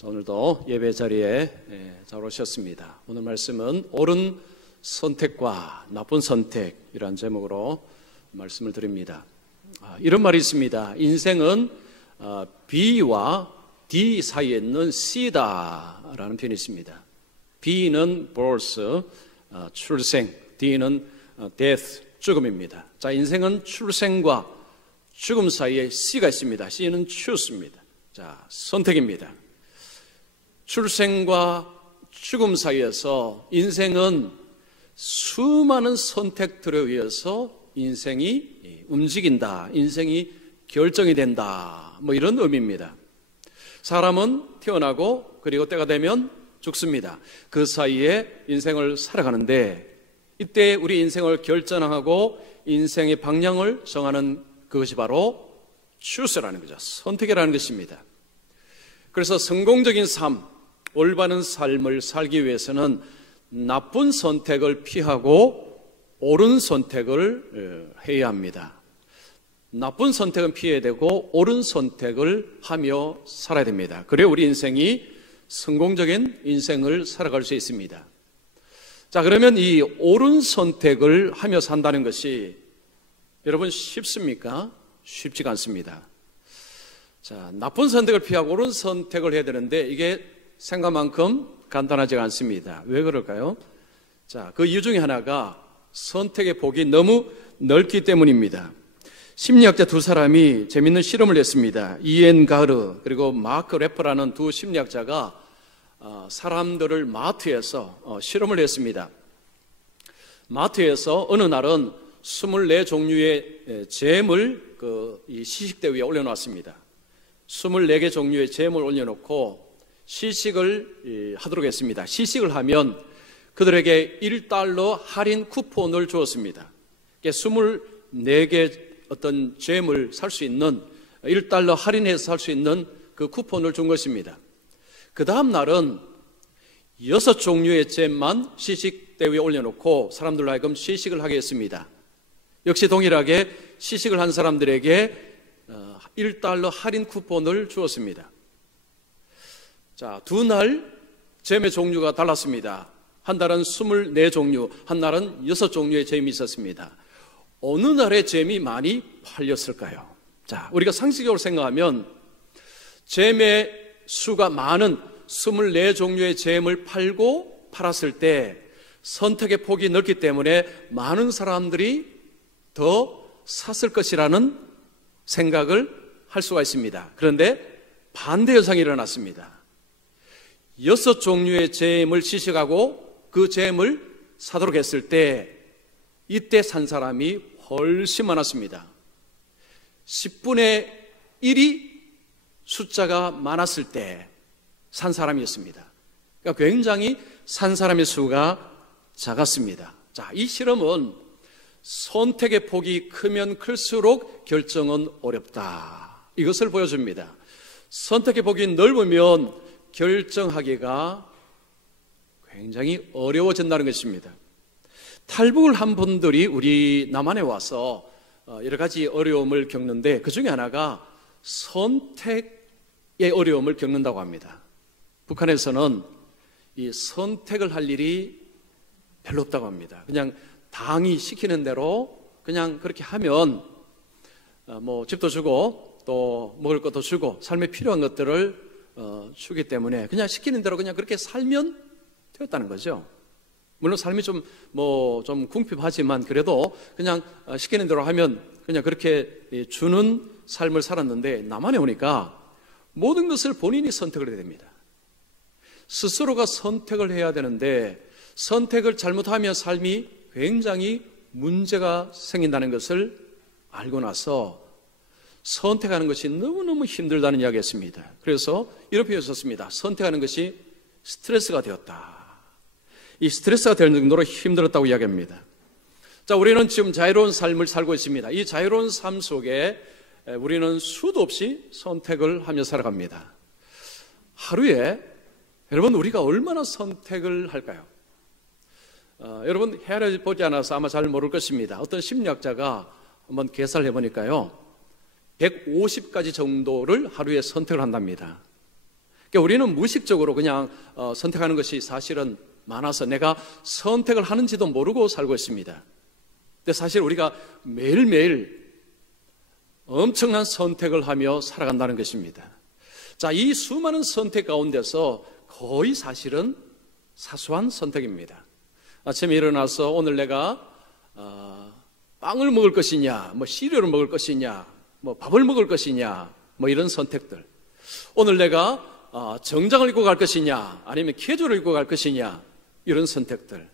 자, 오늘도 예배 자리에 잘 오셨습니다. 오늘 말씀은 옳은 선택과 나쁜 선택이라는 제목으로 말씀을 드립니다. 이런 말이 있습니다. 인생은 B와 D 사이에 있는 C다라는 표현이 있습니다. B는 birth, 출생, D는 death, 죽음입니다. 자, 인생은 출생과 죽음 사이에 C가 있습니다. C는 choose입니다. 자, 선택입니다. 출생과 죽음 사이에서 인생은 수많은 선택들에 의해서 인생이 움직인다, 인생이 결정이 된다, 뭐 이런 의미입니다. 사람은 태어나고 그리고 때가 되면 죽습니다. 그 사이에 인생을 살아가는데 이때 우리 인생을 결정하고 인생의 방향을 정하는 그것이 바로 choose라는 거죠. 선택이라는 것입니다. 그래서 성공적인 삶, 올바른 삶을 살기 위해서는 나쁜 선택을 피하고 옳은 선택을 해야 합니다. 나쁜 선택은 피해야 되고 옳은 선택을 하며 살아야 됩니다. 그래야 우리 인생이 성공적인 인생을 살아갈 수 있습니다. 자, 그러면 이 옳은 선택을 하며 산다는 것이 여러분 쉽습니까? 쉽지가 않습니다. 자, 나쁜 선택을 피하고 옳은 선택을 해야 되는데 이게 생각만큼 간단하지가 않습니다. 왜 그럴까요? 자, 그 이유 중에 하나가 선택의 폭이 너무 넓기 때문입니다. 심리학자 두 사람이 재밌는 실험을 했습니다. 이엔 가르 그리고 마크 래퍼라는 두 심리학자가 사람들을 마트에서 실험을 했습니다. 마트에서 어느 날은 24종류의 잼을 이 시식대 위에 올려놨습니다. 24개 종류의 잼을 올려놓고 시식을 하도록 했습니다. 시식을 하면 그들에게 $1 할인 쿠폰을 주었습니다. 24개 어떤 잼을 살 수 있는 $1 할인해서 살 수 있는 그 쿠폰을 준 것입니다. 그 다음 날은 6종류의 잼만 시식대 위에 올려놓고 사람들로 하여금 시식을 하게 했습니다. 역시 동일하게 시식을 한 사람들에게 $1 할인 쿠폰을 주었습니다. 자, 두 날 잼의 종류가 달랐습니다. 한 달은 24종류, 한 날은 6종류의 잼이 있었습니다. 어느 날에 잼이 많이 팔렸을까요? 자, 우리가 상식적으로 생각하면 잼의 수가 많은 24종류의 잼을 팔았을 때 선택의 폭이 넓기 때문에 많은 사람들이 더 샀을 것이라는 생각을 할 수가 있습니다. 그런데 반대 현상이 일어났습니다. 6종류의 잼을 시식하고 그 잼을 사도록 했을 때 이때 산 사람이 훨씬 많았습니다. 10분의 1이 숫자가 많았을 때 산 사람이었습니다. 그러니까 굉장히 산 사람의 수가 작았습니다. 자, 이 실험은 선택의 폭이 크면 클수록 결정은 어렵다, 이것을 보여줍니다. 선택의 폭이 넓으면 결정하기가 굉장히 어려워진다는 것입니다. 탈북을 한 분들이 우리 남한에 와서 여러 가지 어려움을 겪는데 그 중에 하나가 선택의 어려움을 겪는다고 합니다. 북한에서는 이 선택을 할 일이 별로 없다고 합니다. 그냥 당이 시키는 대로 그냥 그렇게 하면 뭐 집도 주고 또 먹을 것도 주고 삶에 필요한 것들을 주기 때문에 그냥 시키는 대로 그냥 그렇게 살면 되었다는 거죠. 물론 삶이 좀 궁핍하지만 그래도 그냥 시키는 대로 하면 그냥 그렇게 주는 삶을 살았는데 남한에 오니까 모든 것을 본인이 선택을 해야 됩니다. 스스로가 선택을 해야 되는데 선택을 잘못하면 삶이 굉장히 문제가 생긴다는 것을 알고 나서 선택하는 것이 너무너무 힘들다는 이야기였습니다. 그래서 이런 표현을 썼습니다. 선택하는 것이 스트레스가 되었다. 이 스트레스가 될 정도로 힘들었다고 이야기합니다. 자, 우리는 지금 자유로운 삶을 살고 있습니다. 이 자유로운 삶 속에 우리는 수도 없이 선택을 하며 살아갑니다. 하루에 여러분 우리가 얼마나 선택을 할까요? 여러분 헤아려 보지 않아서 아마 잘 모를 것입니다. 어떤 심리학자가 한번 계산을 해보니까요 150가지 정도를 하루에 선택을 한답니다. 그러니까 우리는 무의식적으로 그냥 선택하는 것이 사실은 많아서 내가 선택을 하는지도 모르고 살고 있습니다. 근데 사실 우리가 매일매일 엄청난 선택을 하며 살아간다는 것입니다. 자, 이 수많은 선택 가운데서 거의 사실은 사소한 선택입니다. 아침에 일어나서 오늘 내가 빵을 먹을 것이냐, 뭐 시리얼을 먹을 것이냐, 뭐 밥을 먹을 것이냐, 뭐 이런 선택들. 오늘 내가 정장을 입고 갈 것이냐, 아니면 캐주얼을 입고 갈 것이냐, 이런 선택들.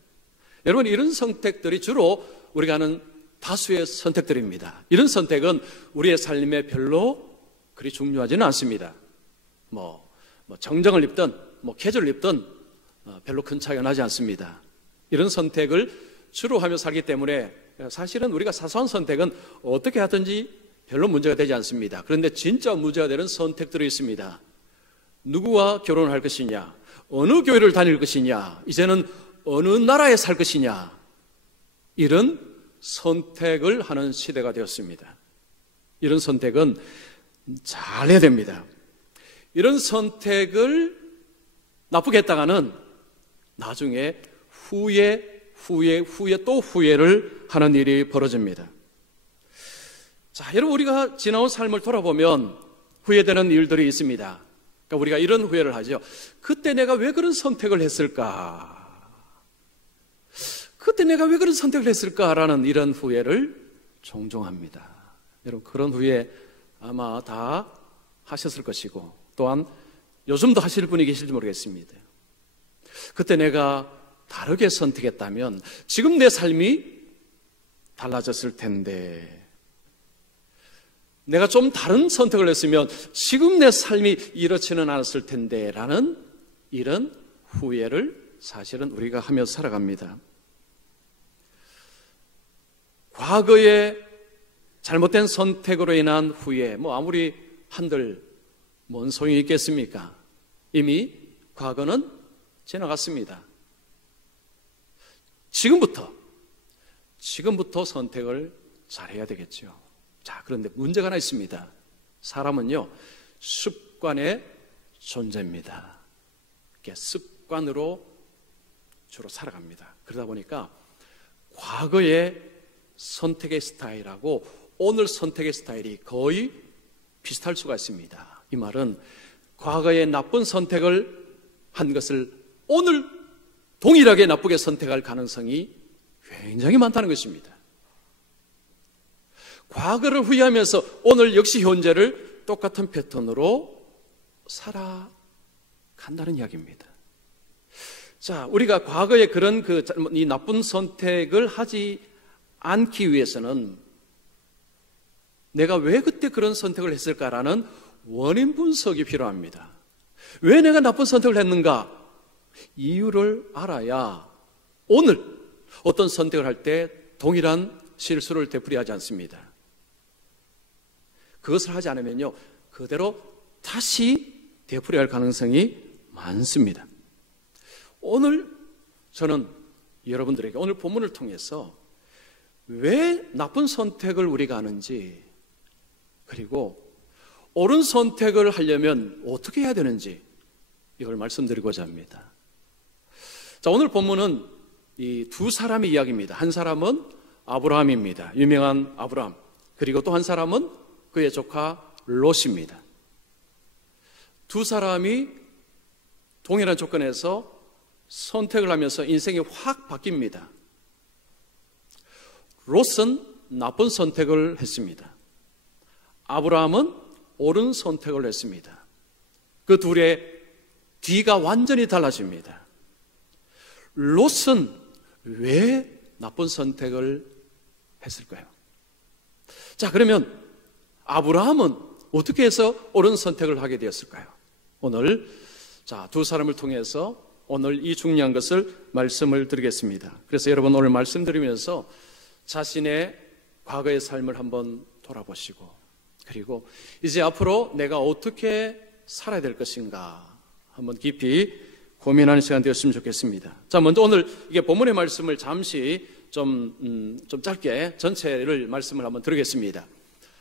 여러분, 이런 선택들이 주로 우리가 하는 다수의 선택들입니다. 이런 선택은 우리의 삶에 별로 그리 중요하지는 않습니다. 뭐 정장을 입든 뭐 캐주얼을 입든 별로 큰 차이가 나지 않습니다. 이런 선택을 주로 하며 살기 때문에 사실은 우리가 사소한 선택은 어떻게 하든지 별로 문제가 되지 않습니다. 그런데 진짜 문제가 되는 선택들이 있습니다. 누구와 결혼할 것이냐, 어느 교회를 다닐 것이냐, 이제는 어느 나라에 살 것이냐, 이런 선택을 하는 시대가 되었습니다. 이런 선택은 잘 해야 됩니다. 이런 선택을 나쁘게 했다가는 나중에 후에 또 후회를 하는 일이 벌어집니다. 자, 여러분, 우리가 지나온 삶을 돌아보면 후회되는 일들이 있습니다. 그러니까 우리가 이런 후회를 하죠. 그때 내가 왜 그런 선택을 했을까? 그때 내가 왜 그런 선택을 했을까라는 이런 후회를 종종 합니다. 여러분, 그런 후회 아마 다 하셨을 것이고, 또한 요즘도 하실 분이 계실지 모르겠습니다. 그때 내가 다르게 선택했다면 지금 내 삶이 달라졌을 텐데, 내가 좀 다른 선택을 했으면 지금 내 삶이 이렇지는 않았을 텐데 라는 이런 후회를 사실은 우리가 하며 살아갑니다. 과거에 잘못된 선택으로 인한 후회, 아무리 한들 뭔 소용이 있겠습니까? 이미 과거는 지나갔습니다. 지금부터 선택을 잘해야 되겠죠. 자, 그런데 문제가 하나 있습니다. 사람은요, 습관의 존재입니다. 습관으로 주로 살아갑니다. 그러다 보니까 과거의 선택의 스타일하고 오늘 선택의 스타일이 거의 비슷할 수가 있습니다. 이 말은 과거에 나쁜 선택을 한 것을 오늘 동일하게 나쁘게 선택할 가능성이 굉장히 많다는 것입니다. 과거를 후회하면서 오늘 역시 현재를 똑같은 패턴으로 살아간다는 이야기입니다. 자, 우리가 과거에 그런 이 나쁜 선택을 하지 않기 위해서는 내가 왜 그때 그런 선택을 했을까라는 원인 분석이 필요합니다. 왜 내가 나쁜 선택을 했는가? 이유를 알아야 오늘 어떤 선택을 할 때 동일한 실수를 되풀이하지 않습니다. 그것을 하지 않으면요, 그대로 다시 되풀이할 가능성이 많습니다. 오늘 저는 여러분들에게 오늘 본문을 통해서 왜 나쁜 선택을 우리가 하는지, 그리고 옳은 선택을 하려면 어떻게 해야 되는지 이걸 말씀드리고자 합니다. 자, 오늘 본문은 이 두 사람의 이야기입니다. 한 사람은 아브라함입니다. 유명한 아브라함. 그리고 또 한 사람은 그의 조카 롯입니다. 두 사람이 동일한 조건에서 선택을 하면서 인생이 확 바뀝니다. 롯은 나쁜 선택을 했습니다. 아브라함은 옳은 선택을 했습니다. 그 둘의 뒤가 완전히 달라집니다. 롯은 왜 나쁜 선택을 했을까요? 자, 그러면 아브라함은 어떻게 해서 옳은 선택을 하게 되었을까요? 오늘 두 사람을 통해서 오늘 이 중요한 것을 말씀을 드리겠습니다. 그래서 여러분, 오늘 말씀드리면서 자신의 과거의 삶을 한번 돌아보시고, 그리고 이제 앞으로 내가 어떻게 살아야 될 것인가 한번 깊이 고민하는 시간 되었으면 좋겠습니다. 자, 먼저 오늘 이게 본문의 말씀을 잠시 좀 짧게 전체를 말씀을 한번 드리겠습니다.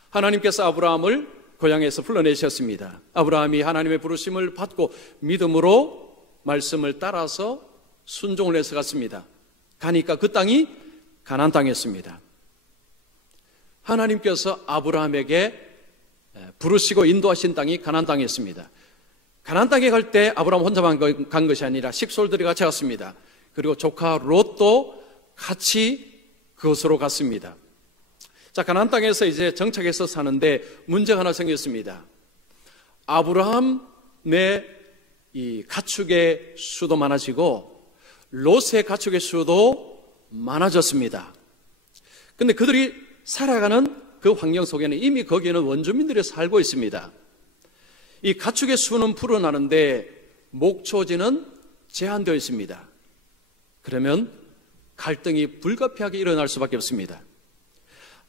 하나님께서 아브라함을 고향에서 불러내셨습니다. 아브라함이 하나님의 부르심을 받고 믿음으로 말씀을 따라서 순종을 해서 갔습니다. 가니까 그 땅이 가나안 땅이었습니다. 하나님께서 아브라함에게 부르시고 인도하신 땅이 가나안 땅이었습니다. 가나안 땅에 갈 때 아브라함 혼자만 간 것이 아니라 식솔들이 같이 갔습니다. 그리고 조카 롯도 같이 그곳으로 갔습니다. 자, 가나안 땅에서 이제 정착해서 사는데 문제가 하나 생겼습니다. 아브라함의 이 가축의 수도 많아지고 롯의 가축의 수도 많아졌습니다. 근데 그들이 살아가는 그 환경 속에는 이미 거기에는 원주민들이 살고 있습니다. 이 가축의 수는 불어나는데 목초지는 제한되어 있습니다. 그러면 갈등이 불가피하게 일어날 수밖에 없습니다.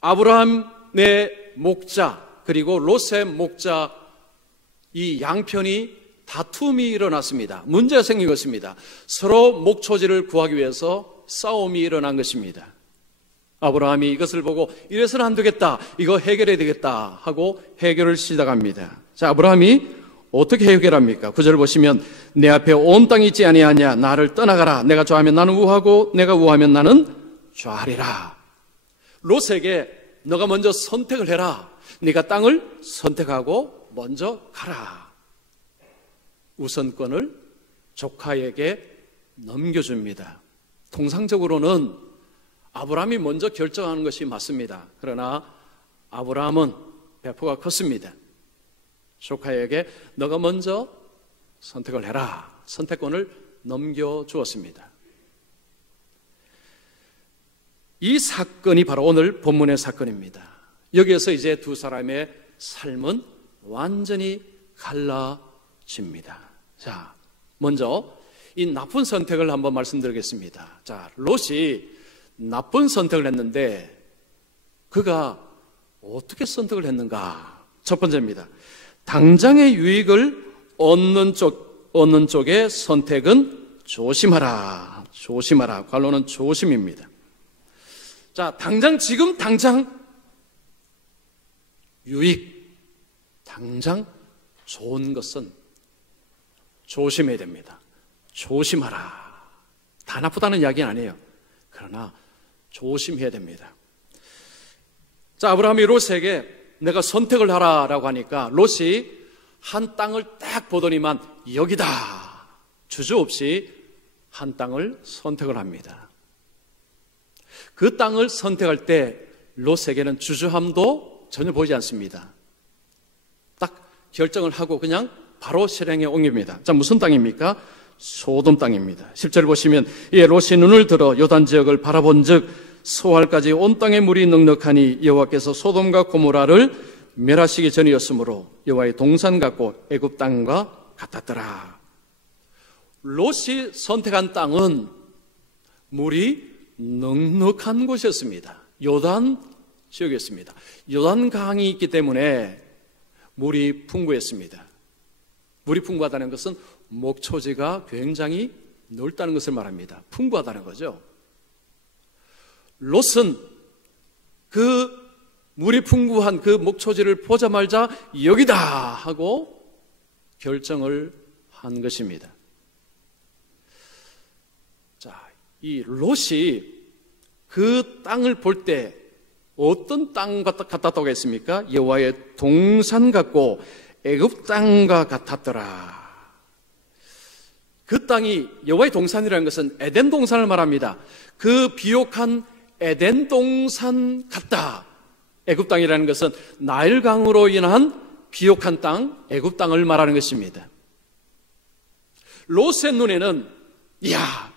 아브라함의 목자 그리고 롯의 목자 이 양편이 다툼이 일어났습니다. 문제가 생긴 것입니다. 서로 목초지를 구하기 위해서 싸움이 일어난 것입니다. 아브라함이 이것을 보고 이래서는 안 되겠다, 이거 해결해야 되겠다 하고 해결을 시작합니다. 자, 아브라함이 어떻게 해결합니까? 9절 보시면 내 앞에 온 땅이 있지 아니하냐, 나를 떠나가라. 내가 좌하면 나는 우하고 내가 우하면 나는 좌하리라. 롯에게 너가 먼저 선택을 해라. 네가 땅을 선택하고 먼저 가라. 우선권을 조카에게 넘겨줍니다. 통상적으로는 아브라함이 먼저 결정하는 것이 맞습니다. 그러나 아브라함은 배포가 컸습니다. 조카에게 너가 먼저 선택을 해라. 선택권을 넘겨주었습니다. 이 사건이 바로 오늘 본문의 사건입니다. 여기에서 이제 두 사람의 삶은 완전히 갈라집니다. 자, 먼저 이 나쁜 선택을 한번 말씀드리겠습니다. 자, 롯이 나쁜 선택을 했는데 그가 어떻게 선택을 했는가? 첫 번째입니다. 당장의 유익을 얻는 쪽의 선택은 조심하라. 조심하라. 관로는 조심입니다. 자, 지금 당장 유익, 당장 좋은 것은 조심해야 됩니다. 조심하라. 다 나쁘다는 이야기는 아니에요. 그러나 조심해야 됩니다. 자, 아브라함이 롯에게 내가 선택을 하라라고 하니까 롯이 한 땅을 딱 보더니만 여기다. 주저없이 한 땅을 선택을 합니다. 그 땅을 선택할 때 롯에게는 주저함도 전혀 보이지 않습니다. 딱 결정을 하고 그냥 바로 실행에 옮깁니다. 자, 무슨 땅입니까? 소돔 땅입니다. 10절 보시면 이에 롯이 눈을 들어 요단 지역을 바라본 즉 소알까지 온 땅에 물이 넉넉하니 여호와께서 소돔과 고모라를 멸하시기 전이었으므로 여호와의 동산 같고 애굽 땅과 같았더라. 롯이 선택한 땅은 물이 넉넉한 곳이었습니다. 요단 지역이었습니다. 요단 강이 있기 때문에 물이 풍부했습니다. 물이 풍부하다는 것은 목초지가 굉장히 넓다는 것을 말합니다. 풍부하다는 거죠. 롯은 그 물이 풍부한 그 목초지를 보자마자 여기다 하고 결정을 한 것입니다. 자, 이 롯이 그 땅을 볼 때 어떤 땅 같았다고 했습니까? 여호와의 동산 같고 애굽 땅과 같았더라. 그 땅이 여호와의 동산이라는 것은 에덴 동산을 말합니다. 그 비옥한 에덴 동산 같다. 애굽 땅이라는 것은 나일강으로 인한 비옥한 땅, 애굽 땅을 말하는 것입니다. 롯의 눈에는 이야,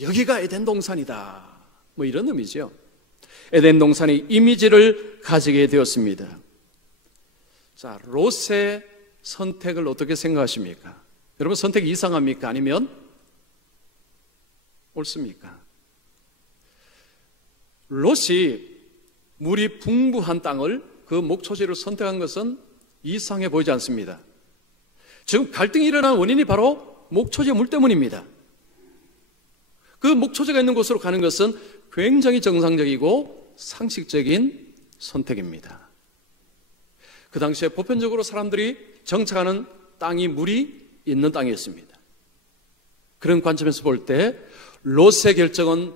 여기가 에덴 동산이다. 뭐 이런 의미죠. 에덴 동산의 이미지를 가지게 되었습니다. 자, 롯의 선택을 어떻게 생각하십니까? 여러분, 선택이 이상합니까? 아니면 옳습니까? 롯이 물이 풍부한 땅을 그 목초지를 선택한 것은 이상해 보이지 않습니다. 지금 갈등이 일어난 원인이 바로 목초지의 물 때문입니다. 그 목초지가 있는 곳으로 가는 것은 굉장히 정상적이고 상식적인 선택입니다. 그 당시에 보편적으로 사람들이 정착하는 땅이 물이 있는 땅이었습니다. 그런 관점에서 볼 때 롯의 결정은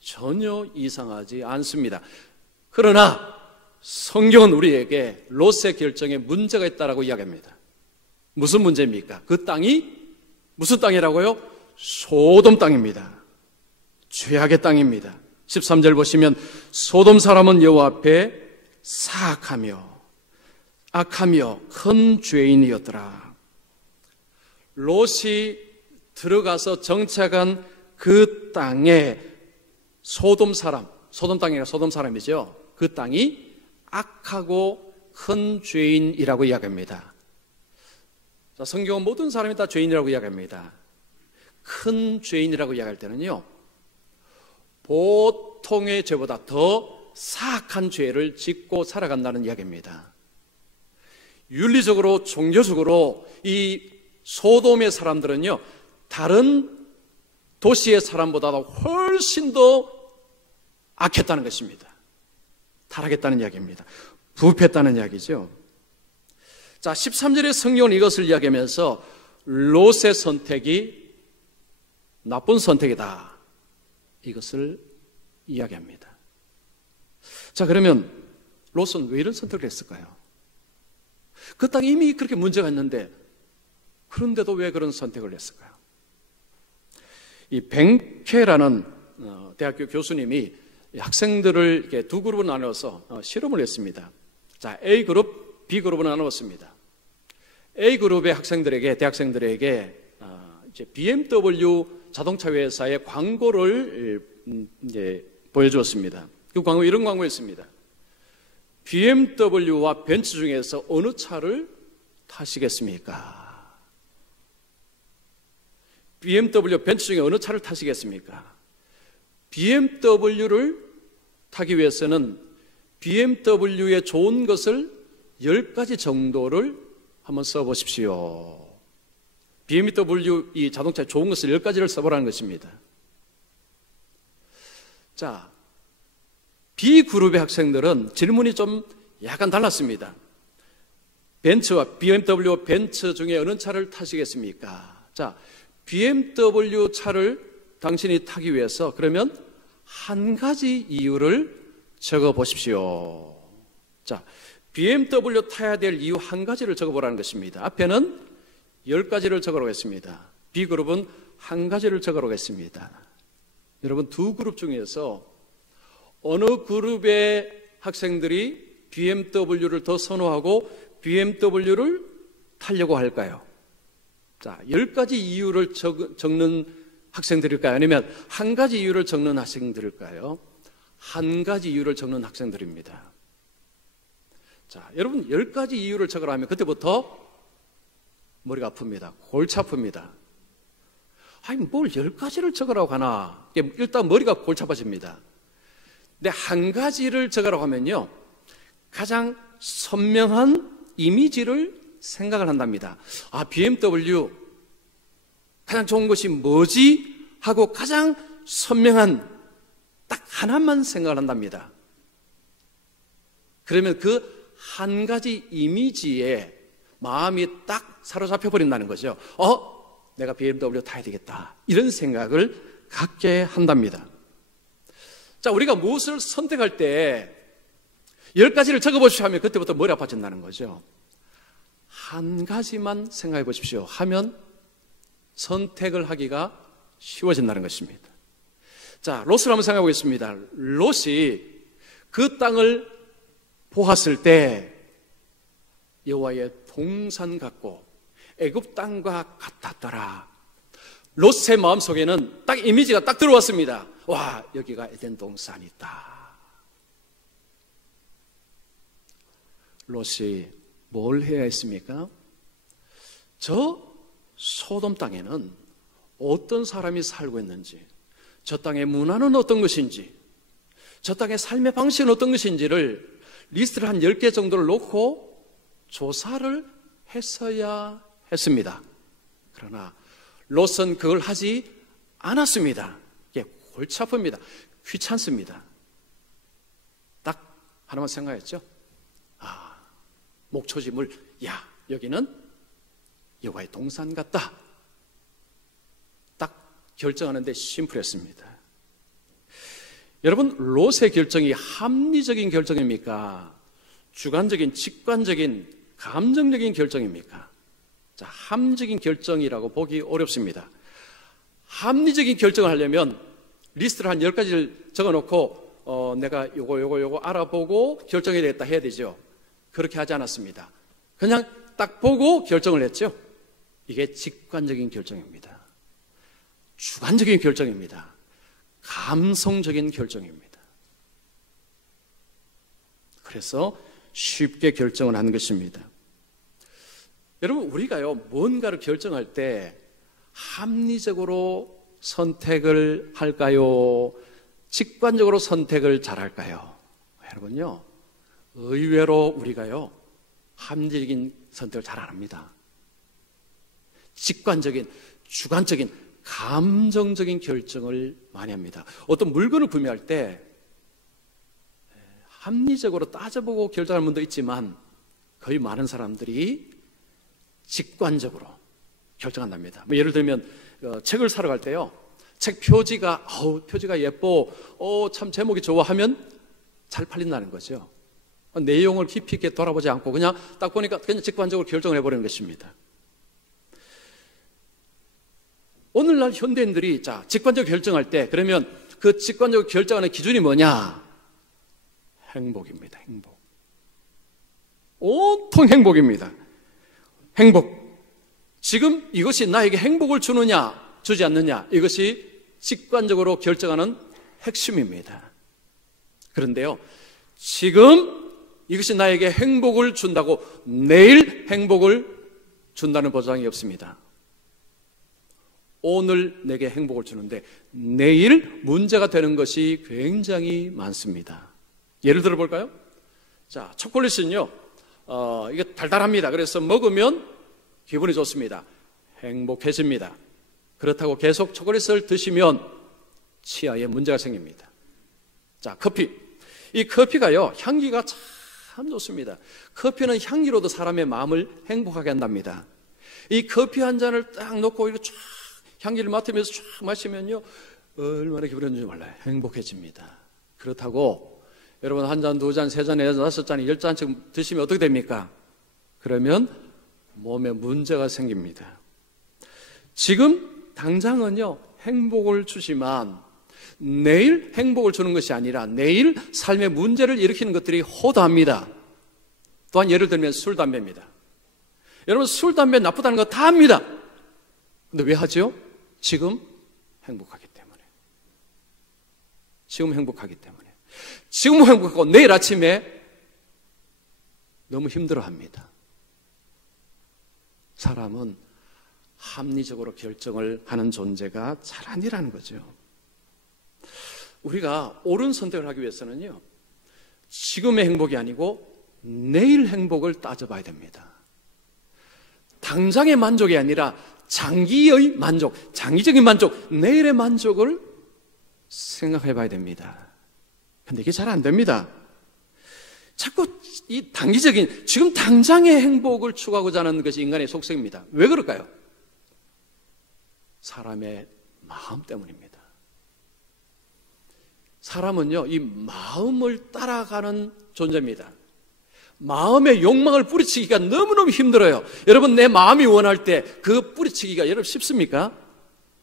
전혀 이상하지 않습니다. 그러나 성경은 우리에게 롯의 결정에 문제가 있다라고 이야기합니다. 무슨 문제입니까? 그 땅이 무슨 땅이라고요? 소돔 땅입니다. 죄악의 땅입니다. 13절 보시면 소돔 사람은 여호와 앞에 사악하며 악하며 큰 죄인이었더라. 롯이 들어가서 정착한 그 땅에 소돔 땅이라 소돔 사람이죠. 그 땅이 악하고 큰 죄인이라고 이야기합니다. 자, 성경은 모든 사람이 다 죄인이라고 이야기합니다. 큰 죄인이라고 이야기할 때는요, 보통의 죄보다 더 사악한 죄를 짓고 살아간다는 이야기입니다. 윤리적으로, 종교적으로 이 소돔의 사람들은요, 다른 도시의 사람보다도 훨씬 더 악했다는 것입니다. 타락했다는 이야기입니다. 부패했다는 이야기죠. 자, 13절의 성경은 이것을 이야기하면서 롯의 선택이 나쁜 선택이다, 이것을 이야기합니다. 자, 그러면 롯은 왜 이런 선택을 했을까요? 그 땅에 이미 그렇게 문제가 있는데 그런데도 왜 그런 선택을 했을까요? 이 뱅케라는 대학교 교수님이 학생들을 이렇게 두 그룹으로 나눠서 실험을 했습니다. 자, A그룹, B그룹을 나누었습니다. A그룹의 학생들에게, 대학생들에게 이제 BMW 자동차 회사의 광고를 이제 보여주었습니다. 그 광고, 이런 광고였습니다. BMW와 벤츠 중에서 어느 차를 타시겠습니까? BMW, 벤츠 중에 어느 차를 타시겠습니까? BMW를 타기 위해서는 BMW의 좋은 것을 10가지 정도를 한번 써보십시오. BMW 이 자동차의 좋은 것을 10가지를 써보라는 것입니다. 자, B그룹의 학생들은 질문이 좀 약간 달랐습니다. 벤츠와 BMW, 벤츠 중에 어느 차를 타시겠습니까? 자, BMW 차를 당신이 타기 위해서 그러면 한 가지 이유를 적어 보십시오. 자, BMW 타야 될 이유 한 가지를 적어보라는 것입니다. 앞에는 10가지를 적으라고 했습니다. B그룹은 한 가지를 적으라고 했습니다. 여러분, 두 그룹 중에서 어느 그룹의 학생들이 BMW를 더 선호하고 BMW를 타려고 할까요? 자, 10가지 이유를 적는 학생들일까요? 아니면 한 가지 이유를 적는 학생들일까요? 한 가지 이유를 적는 학생들입니다. 자, 여러분 10가지 이유를 적으라 하면 그때부터 머리가 아픕니다. 골치 아픕니다. 아니, 뭘 10가지를 적으라고 하나? 일단 머리가 골치 아파집니다. 근데 한 가지를 적으라고 하면요, 가장 선명한 이미지를 생각을 한답니다. 아, BMW 가장 좋은 것이 뭐지? 하고 가장 선명한 딱 하나만 생각을 한답니다. 그러면 그 한 가지 이미지에 마음이 딱 사로잡혀 버린다는 거죠. 내가 BMW 타야 되겠다, 이런 생각을 갖게 한답니다. 자, 우리가 무엇을 선택할 때 10가지를 적어보십시오 하면 그때부터 머리 아파진다는 거죠. 한 가지만 생각해 보십시오 하면 선택을 하기가 쉬워진다는 것입니다. 자, 롯을 한번 생각해 보겠습니다. 롯이 그 땅을 보았을 때 여호와의 동산 같고 애굽 땅과 같았더라. 롯의 마음속에는 딱 이미지가 딱 들어왔습니다. 와, 여기가 에덴 동산이다. 롯이 뭘 해야 했습니까? 저 소돔 땅에는 어떤 사람이 살고 있는지, 저 땅의 문화는 어떤 것인지, 저 땅의 삶의 방식은 어떤 것인지를 리스트를 한 10개 정도를 놓고 조사를 했어야 했습니다. 그러나 롯은 그걸 하지 않았습니다. 이게 골치 아픕니다. 귀찮습니다. 딱 하나만 생각했죠. 목초짐을 야, 여기는 여호와의 동산 같다. 딱 결정하는데 심플했습니다. 여러분, 롯의 결정이 합리적인 결정입니까? 주관적인, 직관적인, 감정적인 결정입니까? 자, 합리적인 결정이라고 보기 어렵습니다. 합리적인 결정을 하려면 리스트를 한 10가지를 적어놓고 내가 요거 알아보고 결정해야 되겠다 해야 되죠. 그렇게 하지 않았습니다. 그냥 딱 보고 결정을 했죠. 이게 직관적인 결정입니다. 주관적인 결정입니다. 감성적인 결정입니다. 그래서 쉽게 결정을 한 것입니다. 여러분, 우리가요, 뭔가를 결정할 때 합리적으로 선택을 할까요? 직관적으로 선택을 잘할까요? 여러분요, 의외로 우리가요, 합리적인 선택을 잘 안 합니다. 직관적인, 주관적인, 감정적인 결정을 많이 합니다. 어떤 물건을 구매할 때 합리적으로 따져보고 결정하는 분도 있지만 거의 많은 사람들이 직관적으로 결정한답니다. 예를 들면 책을 사러 갈 때요, 책 표지가 예뻐, 참 제목이 좋아 하면 잘 팔린다는 거죠. 내용을 깊이 있게 돌아보지 않고 그냥 딱 보니까 그냥 직관적으로 결정을 해버리는 것입니다. 오늘날 현대인들이 자, 직관적으로 결정할 때, 그러면 그 직관적으로 결정하는 기준이 뭐냐? 행복입니다. 행복. 온통 행복입니다. 행복. 지금 이것이 나에게 행복을 주느냐, 주지 않느냐, 이것이 직관적으로 결정하는 핵심입니다. 그런데요, 지금 이것이 나에게 행복을 준다고 내일 행복을 준다는 보장이 없습니다. 오늘 내게 행복을 주는데 내일 문제가 되는 것이 굉장히 많습니다. 예를 들어 볼까요? 자, 초콜릿은요, 이게 달달합니다. 그래서 먹으면 기분이 좋습니다. 행복해집니다. 그렇다고 계속 초콜릿을 드시면 치아에 문제가 생깁니다. 자, 커피. 이 커피가요, 향기가 참 좋습니다. 커피는 향기로도 사람의 마음을 행복하게 한답니다. 이 커피 한 잔을 딱 놓고 이렇게 쫙 향기를 맡으면서 쫙 마시면요, 얼마나 기분이 좋은지 몰라요. 행복해집니다. 그렇다고 여러분 한 잔, 두 잔, 세 잔, 네 잔, 다섯 잔, 10잔씩 드시면 어떻게 됩니까? 그러면 몸에 문제가 생깁니다. 지금 당장은요, 행복을 주지만 내일 행복을 주는 것이 아니라 내일 삶의 문제를 일으키는 것들이 호도합니다. 또한 예를 들면 술, 담배입니다. 여러분, 술, 담배 나쁘다는 거 다 압니다. 근데 왜 하죠? 지금 행복하기 때문에. 지금 행복하기 때문에. 지금 행복하고 내일 아침에 너무 힘들어합니다. 사람은 합리적으로 결정을 하는 존재가 잘 아니라는 거죠. 우리가 옳은 선택을 하기 위해서는요, 지금의 행복이 아니고 내일 행복을 따져봐야 됩니다. 당장의 만족이 아니라 장기의 만족, 장기적인 만족, 내일의 만족을 생각해 봐야 됩니다. 근데 이게 잘 안 됩니다. 자꾸 이 단기적인, 지금 당장의 행복을 추구하고자 하는 것이 인간의 속성입니다. 왜 그럴까요? 사람의 마음 때문입니다. 사람은요, 이 마음을 따라가는 존재입니다. 마음의 욕망을 뿌리치기가 너무너무 힘들어요. 여러분, 내 마음이 원할 때 그 뿌리치기가 여러분 쉽습니까?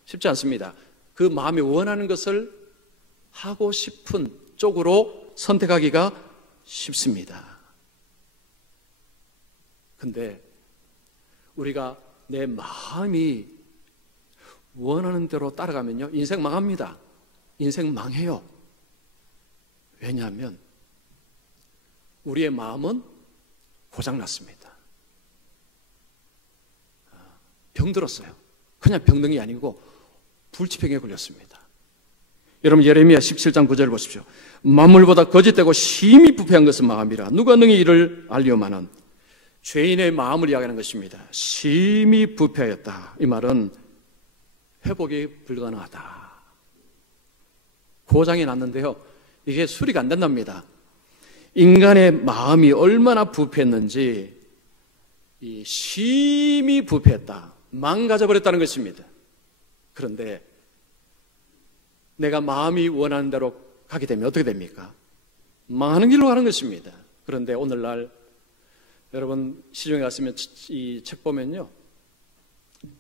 쉽지 않습니다. 그 마음이 원하는 것을 하고 싶은 쪽으로 선택하기가 쉽습니다. 근데 우리가 내 마음이 원하는 대로 따라가면요, 인생 망합니다. 인생 망해요. 왜냐하면 우리의 마음은 고장났습니다. 병들었어요. 그냥 병든 게 아니고 불치병에 걸렸습니다. 여러분, 예레미야 17장 9절을 보십시오. 만물보다 거짓되고 심히 부패한 것은 마음이라 누가 능히 이를 알리오마는. 죄인의 마음을 이야기하는 것입니다. 심히 부패하였다. 이 말은 회복이 불가능하다. 고장이 났는데요, 이게 수리가 안 된답니다. 인간의 마음이 얼마나 부패했는지 이 심히 부패했다, 망가져버렸다는 것입니다. 그런데 내가 마음이 원하는 대로 가게 되면 어떻게 됩니까? 망하는 길로 가는 것입니다. 그런데 오늘날 여러분 시중에 갔으면 이 책 보면요,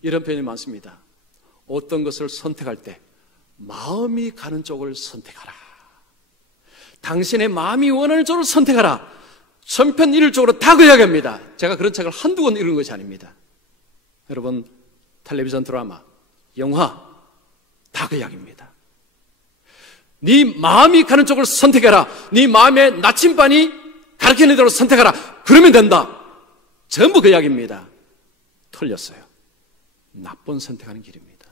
이런 표현이 많습니다. 어떤 것을 선택할 때 마음이 가는 쪽을 선택하라. 당신의 마음이 원하는 쪽을 선택하라. 천편일률적으로 다 그 이야기합니다. 제가 그런 책을 한두 권 읽은 것이 아닙니다. 여러분 텔레비전 드라마, 영화 다 그 이야기입니다. 네 마음이 가는 쪽을 선택해라. 네 마음의 나침반이 가르치는 대로 선택하라. 그러면 된다. 전부 그 이야기입니다. 틀렸어요. 나쁜 선택하는 길입니다.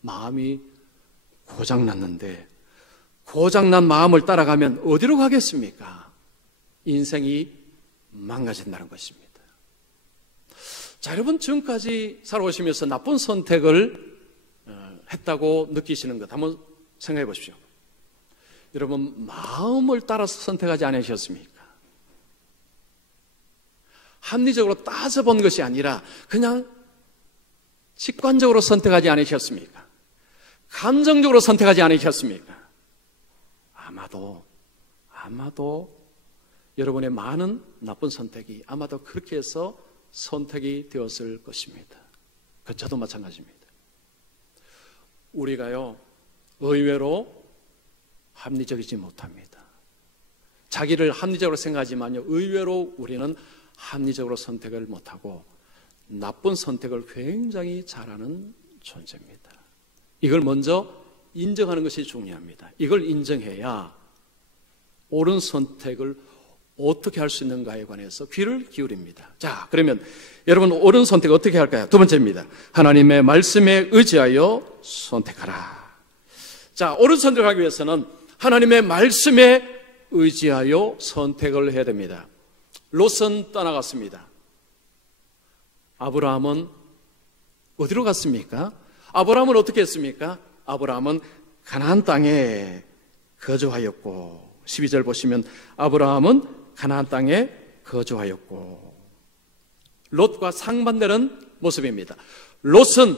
마음이 고장났는데 고장난 마음을 따라가면 어디로 가겠습니까? 인생이 망가진다는 것입니다. 자, 여러분 지금까지 살아오시면서 나쁜 선택을 했다고 느끼시는 것 한번 생각해 보십시오. 여러분 마음을 따라서 선택하지 않으셨습니까? 합리적으로 따져본 것이 아니라 그냥 직관적으로 선택하지 않으셨습니까? 감정적으로 선택하지 않으셨습니까? 아마도 여러분의 많은 나쁜 선택이 아마도 그렇게 해서 선택이 되었을 것입니다. 저도 마찬가지입니다. 우리가요, 의외로 합리적이지 못합니다. 자기를 합리적으로 생각하지만요, 의외로 우리는 합리적으로 선택을 못하고 나쁜 선택을 굉장히 잘하는 존재입니다. 이걸 먼저 인정하는 것이 중요합니다. 이걸 인정해야 옳은 선택을 어떻게 할 수 있는가에 관해서 귀를 기울입니다. 자, 그러면 여러분 옳은 선택 어떻게 할까요? 두 번째입니다. 하나님의 말씀에 의지하여 선택하라. 자, 옳은 선택을 하기 위해서는 하나님의 말씀에 의지하여 선택을 해야 됩니다. 롯은 떠나갔습니다. 아브라함은 어디로 갔습니까? 아브라함은 어떻게 했습니까? 아브라함은 가나안 땅에 거주하였고, 12절 보시면 아브라함은 가나안 땅에 거주하였고, 롯과 상반되는 모습입니다. 롯은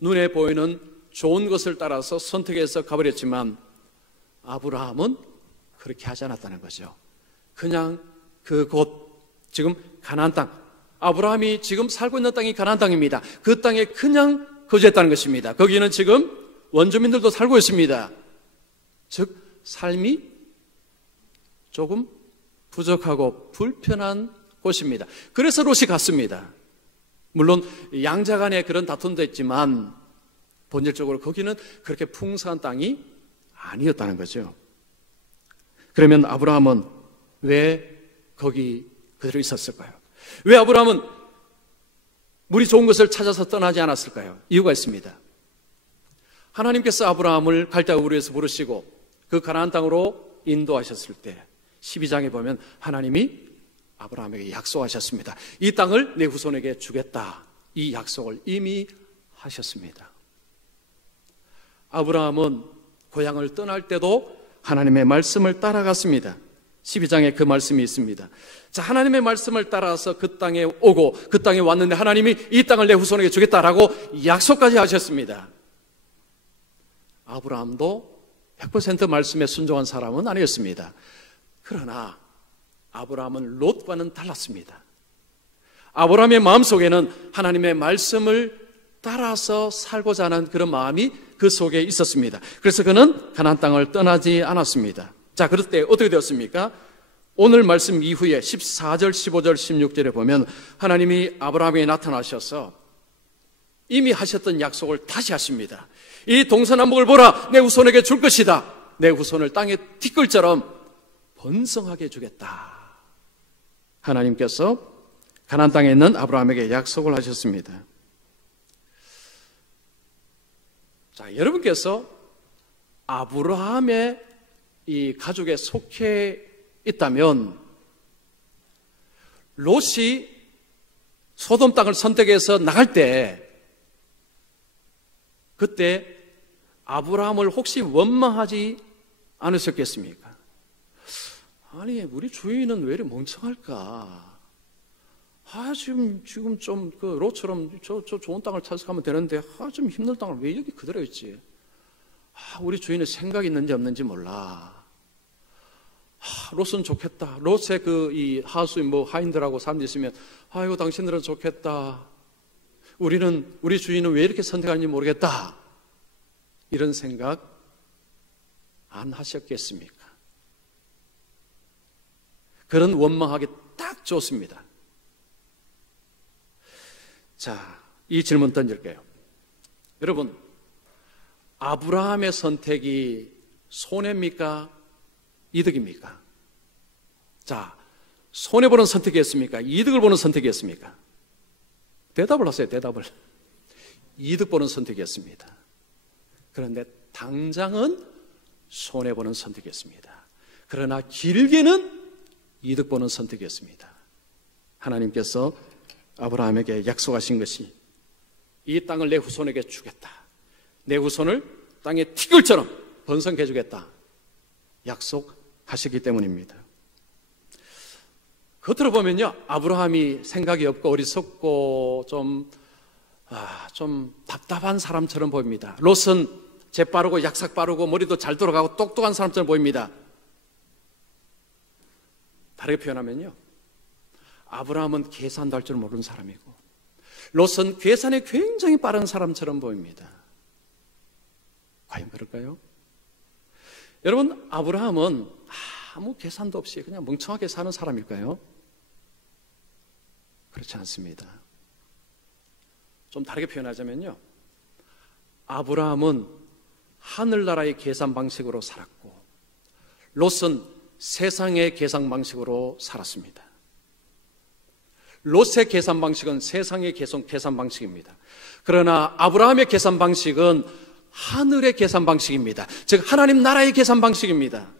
눈에 보이는 좋은 것을 따라서 선택해서 가버렸지만 아브라함은 그렇게 하지 않았다는 거죠. 그냥 그곳, 지금 가나안 땅, 아브라함이 지금 살고 있는 땅이 가나안 땅입니다. 그 땅에 그냥 거주했다는 것입니다. 거기는 지금 원주민들도 살고 있습니다. 즉 삶이 조금 부족하고 불편한 곳입니다. 그래서 롯이 갔습니다. 물론 양자 간에 그런 다툼도 있지만 본질적으로 거기는 그렇게 풍성한 땅이 아니었다는 거죠. 그러면 아브라함은 왜 거기 그대로 있었을까요? 왜 아브라함은 물이 좋은 것을 찾아서 떠나지 않았을까요? 이유가 있습니다. 하나님께서 아브라함을 갈대아 우르에서 부르시고 그 가나안 땅으로 인도하셨을 때 12장에 보면 하나님이 아브라함에게 약속하셨습니다. 이 땅을 내 후손에게 주겠다. 이 약속을 이미 하셨습니다. 아브라함은 고향을 떠날 때도 하나님의 말씀을 따라갔습니다. 12장에 그 말씀이 있습니다. 자, 하나님의 말씀을 따라서 그 땅에 오고 그 땅에 왔는데 하나님이 이 땅을 내 후손에게 주겠다라고 약속까지 하셨습니다. 아브라함도 100% 말씀에 순종한 사람은 아니었습니다. 그러나 아브라함은 롯과는 달랐습니다. 아브라함의 마음속에는 하나님의 말씀을 따라서 살고자 하는 그런 마음이 그 속에 있었습니다. 그래서 그는 가나안 땅을 떠나지 않았습니다. 자, 그럴 때 어떻게 되었습니까? 오늘 말씀 이후에 14절, 15절, 16절에 보면 하나님이 아브라함에게 나타나셔서 이미 하셨던 약속을 다시 하십니다. 이 동서남북을 보라, 내 후손에게 줄 것이다. 내 후손을 땅의 티끌처럼 번성하게 주겠다. 하나님께서 가나안 땅에 있는 아브라함에게 약속을 하셨습니다. 자, 여러분께서 아브라함의 이 가족에 속해 있다면 롯이 소돔 땅을 선택해서 나갈 때 그때 아브라함을 혹시 원망하지 않으셨겠습니까? 아니, 우리 주인은 왜 이렇게 멍청할까? 지금 좀, 롯처럼 저 좋은 땅을 찾아서 가면 되는데, 좀 힘든 땅을 왜 여기 그대로 있지? 우리 주인의 생각이 있는지 없는지 몰라. 롯은 좋겠다. 롯의 이 하수인 하인들하고 사람들이 있으면, 아이고, 당신들은 좋겠다. 우리 주인은 왜 이렇게 선택하는지 모르겠다. 이런 생각 안 하셨겠습니까? 그런 원망하기 딱 좋습니다. 자, 이 질문 던질게요. 여러분, 아브라함의 선택이 손해입니까? 이득입니까? 자, 손해보는 선택이었습니까? 이득을 보는 선택이었습니까? 대답을 하세요, 대답을. 이득 보는 선택이었습니다. 그런데 당장은 손해보는 선택이었습니다. 그러나 길게는 이득 보는 선택이었습니다. 하나님께서 아브라함에게 약속하신 것이 이 땅을 내 후손에게 주겠다. 내 후손을 땅의 티끌처럼 번성해 주겠다. 약속하시기 때문입니다. 겉으로 보면요, 아브라함이 생각이 없고 어리석고 좀 답답한 사람처럼 보입니다. 롯은 재빠르고 약삭 빠르고 머리도 잘 돌아가고 똑똑한 사람처럼 보입니다. 다르게 표현하면요, 아브라함은 계산도 할 줄 모르는 사람이고 롯은 계산이 굉장히 빠른 사람처럼 보입니다. 과연 그럴까요? 여러분, 아브라함은 아무 계산도 없이 그냥 멍청하게 사는 사람일까요? 그렇지 않습니다. 좀 다르게 표현하자면요, 아브라함은 하늘나라의 계산 방식으로 살았고 롯은 세상의 계산 방식으로 살았습니다. 롯의 계산 방식은 세상의 계산 방식입니다. 그러나 아브라함의 계산 방식은 하늘의 계산 방식입니다. 즉 하나님 나라의 계산 방식입니다.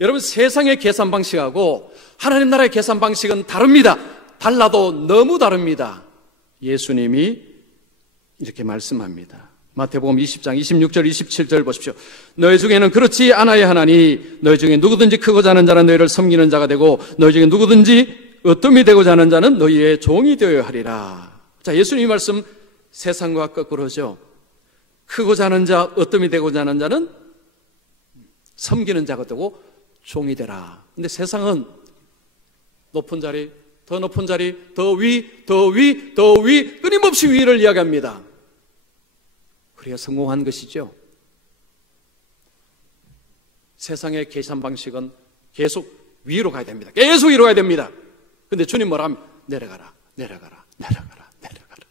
여러분, 세상의 계산 방식하고 하나님 나라의 계산 방식은 다릅니다. 달라도 너무 다릅니다. 예수님이 이렇게 말씀합니다. 마태복음 20장 26절 27절 보십시오. 너희 중에는 그렇지 않아야 하나니 너희 중에 누구든지 크고자 하는 자는 너희를 섬기는 자가 되고 너희 중에 누구든지 어뜸이 되고자 하는 자는 너희의 종이 되어야 하리라. 자, 예수님의 말씀 세상과 거꾸로죠. 크고자 하는 자, 어뜸이 되고자 하는 자는 섬기는 자가 되고 종이 되라. 근데 세상은 높은 자리, 더 높은 자리, 더 위, 더 위, 더 위, 끊임없이 위를 이야기합니다. 그래야 성공한 것이죠. 세상의 계산 방식은 계속 위로 가야 됩니다. 계속 위로 가야 됩니다. 근데 주님 뭐라 하면 내려가라, 내려가라, 내려가라, 내려가라.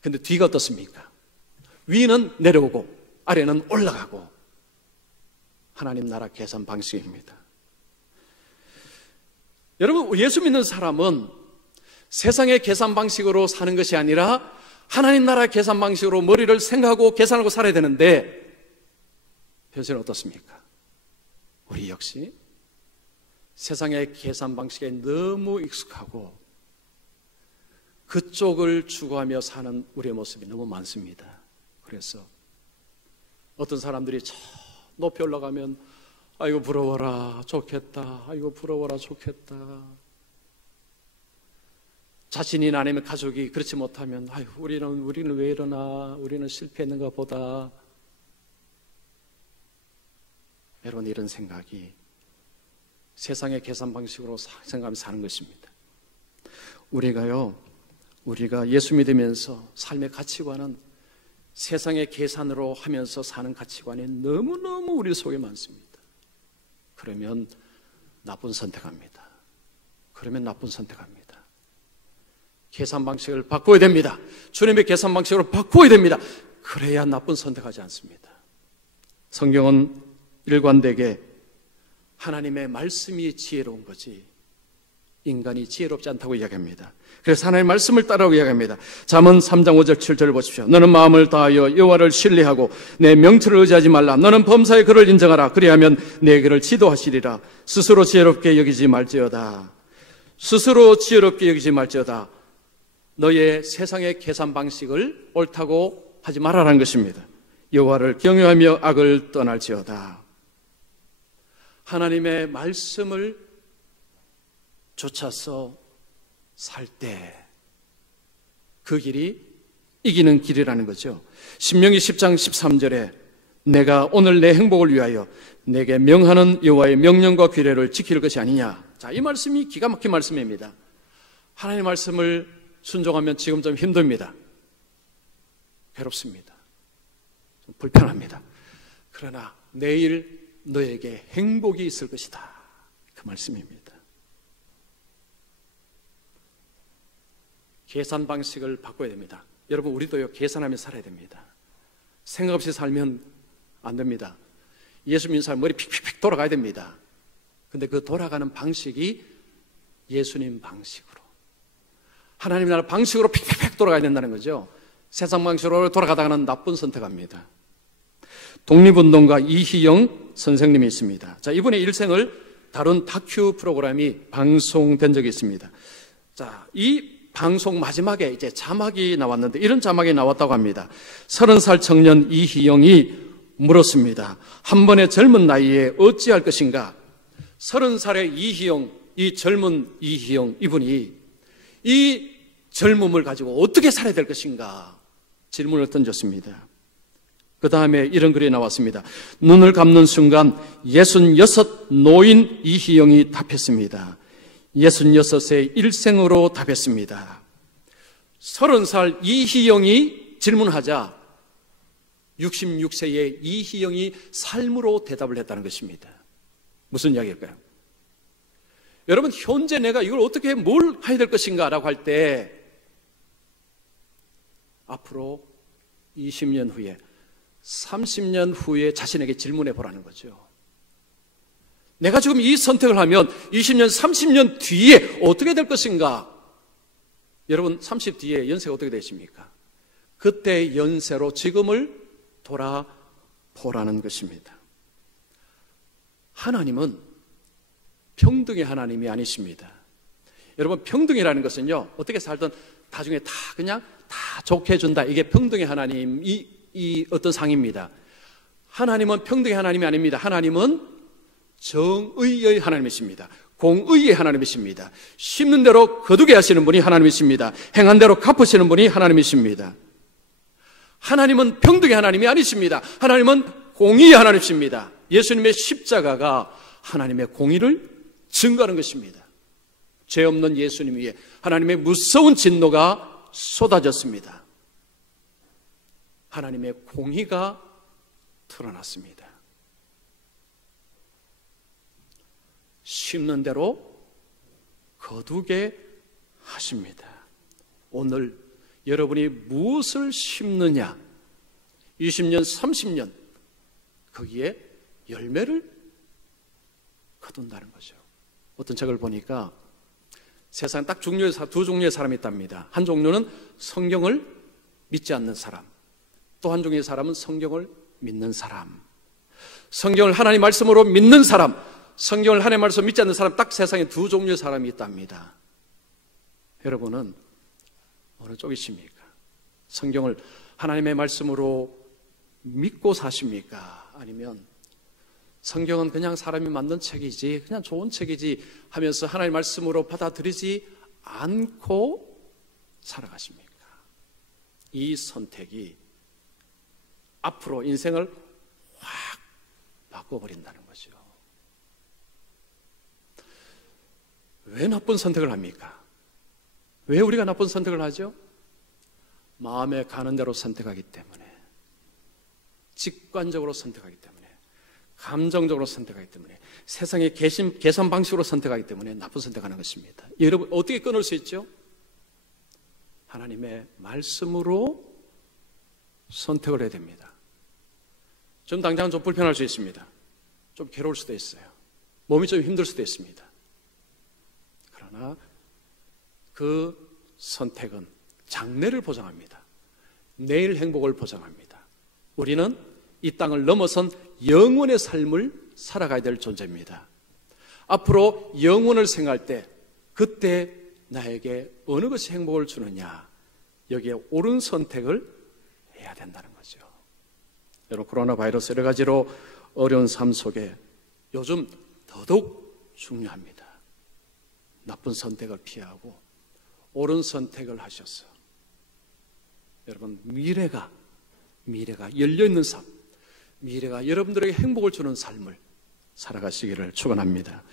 근데 뒤가 어떻습니까? 위는 내려오고 아래는 올라가고 하나님 나라 계산 방식입니다. 여러분, 예수 믿는 사람은 세상의 계산 방식으로 사는 것이 아니라 하나님 나라 계산 방식으로 머리를 생각하고 계산하고 살아야 되는데 현실은 어떻습니까? 우리 역시 세상의 계산 방식에 너무 익숙하고 그쪽을 추구하며 사는 우리의 모습이 너무 많습니다. 그래서 어떤 사람들이 저 높이 올라가면 아이고 부러워라 좋겠다, 아이고 부러워라 좋겠다. 자신이 아니면 가족이 그렇지 못하면 아이고 우리는 왜 이러나, 우리는 실패했는가 보다. 여러분, 이런 생각이 세상의 계산 방식으로 생각하며 사는 것입니다. 우리가 예수 믿으면서 삶의 가치관은 세상의 계산으로 하면서 사는 가치관이 너무너무 우리 속에 많습니다. 그러면 나쁜 선택합니다. 계산 방식을 바꿔야 됩니다. 주님의 계산 방식으로 바꿔야 됩니다. 그래야 나쁜 선택하지 않습니다. 성경은 일관되게 하나님의 말씀이 지혜로운 거지 인간이 지혜롭지 않다고 이야기합니다. 그래서 하나님의 말씀을 따르라고 이야기합니다. 잠언 3장 5절 7절을 보십시오. 너는 마음을 다하여 여호와를 신뢰하고 내 명철을 의지하지 말라. 너는 범사의 그를 인정하라. 그리하면 내 길을 지도하시리라. 스스로 지혜롭게 여기지 말지어다. 너의 세상의 계산 방식을 옳다고 하지 말아라는 것입니다. 여호와를 경외하며 악을 떠날지어다. 하나님의 말씀을 쫓아서 살 때 그 길이 이기는 길이라는 거죠. 신명기 10장 13절에 내가 오늘 내 행복을 위하여 내게 명하는 여호와의 명령과 규례를 지킬 것이 아니냐. 자, 이 말씀이 기가 막힌 말씀입니다. 하나님의 말씀을 순종하면 지금 좀 힘듭니다. 괴롭습니다. 좀 불편합니다. 그러나 내일 너에게 행복이 있을 것이다. 그 말씀입니다. 계산 방식을 바꿔야 됩니다. 여러분, 우리도요, 계산하며 살아야 됩니다. 생각 없이 살면 안 됩니다. 예수 믿는 사람 머리 픽픽픽 돌아가야 됩니다. 근데 그 돌아가는 방식이 예수님 방식으로, 하나님 나라 방식으로 픽픽픽 돌아가야 된다는 거죠. 세상 방식으로 돌아가다가는 나쁜 선택합니다. 독립운동가 이희영 선생님이 있습니다. 자, 이분의 일생을 다룬 다큐 프로그램이 방송된 적이 있습니다. 자, 이 방송 마지막에 이제 자막이 나왔는데 이런 자막이 나왔다고 합니다. 30살 청년 이희영이 물었습니다. 한 번의 젊은 나이에 어찌할 것인가? 30살의 이희영, 이 젊은 이희영, 이분이 이 젊음을 가지고 어떻게 살아야 될 것인가? 질문을 던졌습니다. 그 다음에 이런 글이 나왔습니다. 눈을 감는 순간 66 노인 이희영이 답했습니다. 66세 일생으로 답했습니다. 30살 이희영이 질문하자 66세의 이희영이 삶으로 대답을 했다는 것입니다. 무슨 이야기일까요? 여러분, 현재 내가 이걸 어떻게 뭘 해야 될 것인가 라고 할 때 앞으로 20년 후에 30년 후에 자신에게 질문해 보라는 거죠. 내가 지금 이 선택을 하면 20년, 30년 뒤에 어떻게 될 것인가? 여러분, 30 뒤에 연세가 어떻게 되십니까? 그때 연세로 지금을 돌아보라는 것입니다. 하나님은 평등의 하나님이 아니십니다. 여러분, 평등이라는 것은요, 어떻게 살든 나중에 다 그냥 다 좋게 해준다. 이게 평등의 하나님이 이 어떤 상입니다. 하나님은 평등의 하나님이 아닙니다. 하나님은 정의의 하나님이십니다. 공의의 하나님이십니다. 심는 대로 거두게 하시는 분이 하나님이십니다. 행한 대로 갚으시는 분이 하나님이십니다. 하나님은 평등의 하나님이 아니십니다. 하나님은 공의의 하나님이십니다. 예수님의 십자가가 하나님의 공의를 증거하는 것입니다. 죄 없는 예수님 위에 하나님의 무서운 진노가 쏟아졌습니다. 하나님의 공의가 드러났습니다. 심는 대로 거두게 하십니다. 오늘 여러분이 무엇을 심느냐, 20년, 30년 거기에 열매를 거둔다는 거죠. 어떤 책을 보니까 세상에 딱 두 종류의 사람이 있답니다. 한 종류는 성경을 믿지 않는 사람, 또 한 종류의 사람은 성경을 믿는 사람. 성경을 하나님 말씀으로 믿는 사람, 성경을 하나님 말씀으로 믿지 않는 사람, 딱 세상에 두 종류의 사람이 있답니다. 여러분은 어느 쪽이십니까? 성경을 하나님의 말씀으로 믿고 사십니까? 아니면 성경은 그냥 사람이 만든 책이지, 그냥 좋은 책이지 하면서 하나님의 말씀으로 받아들이지 않고 살아가십니까? 이 선택이 앞으로 인생을 확 바꿔버린다는 거죠. 왜 나쁜 선택을 합니까? 왜 우리가 나쁜 선택을 하죠? 마음에 가는 대로 선택하기 때문에, 직관적으로 선택하기 때문에, 감정적으로 선택하기 때문에, 세상의 계산 방식으로 선택하기 때문에 나쁜 선택하는 것입니다. 여러분, 어떻게 끊을 수 있죠? 하나님의 말씀으로 선택을 해야 됩니다. 좀 당장은 좀 불편할 수 있습니다. 좀 괴로울 수도 있어요. 몸이 좀 힘들 수도 있습니다. 그러나 그 선택은 장래를 보장합니다. 내일 행복을 보장합니다. 우리는 이 땅을 넘어선 영원의 삶을 살아가야 될 존재입니다. 앞으로 영원을 생각할 때 그때 나에게 어느 것이 행복을 주느냐, 여기에 옳은 선택을 해야 된다는 거죠. 여러분, 코로나 바이러스 여러 가지로 어려운 삶 속에 요즘 더더욱 중요합니다. 나쁜 선택을 피하고 옳은 선택을 하셔서 여러분 미래가 열려있는 삶, 미래가 여러분들에게 행복을 주는 삶을 살아가시기를 축원합니다.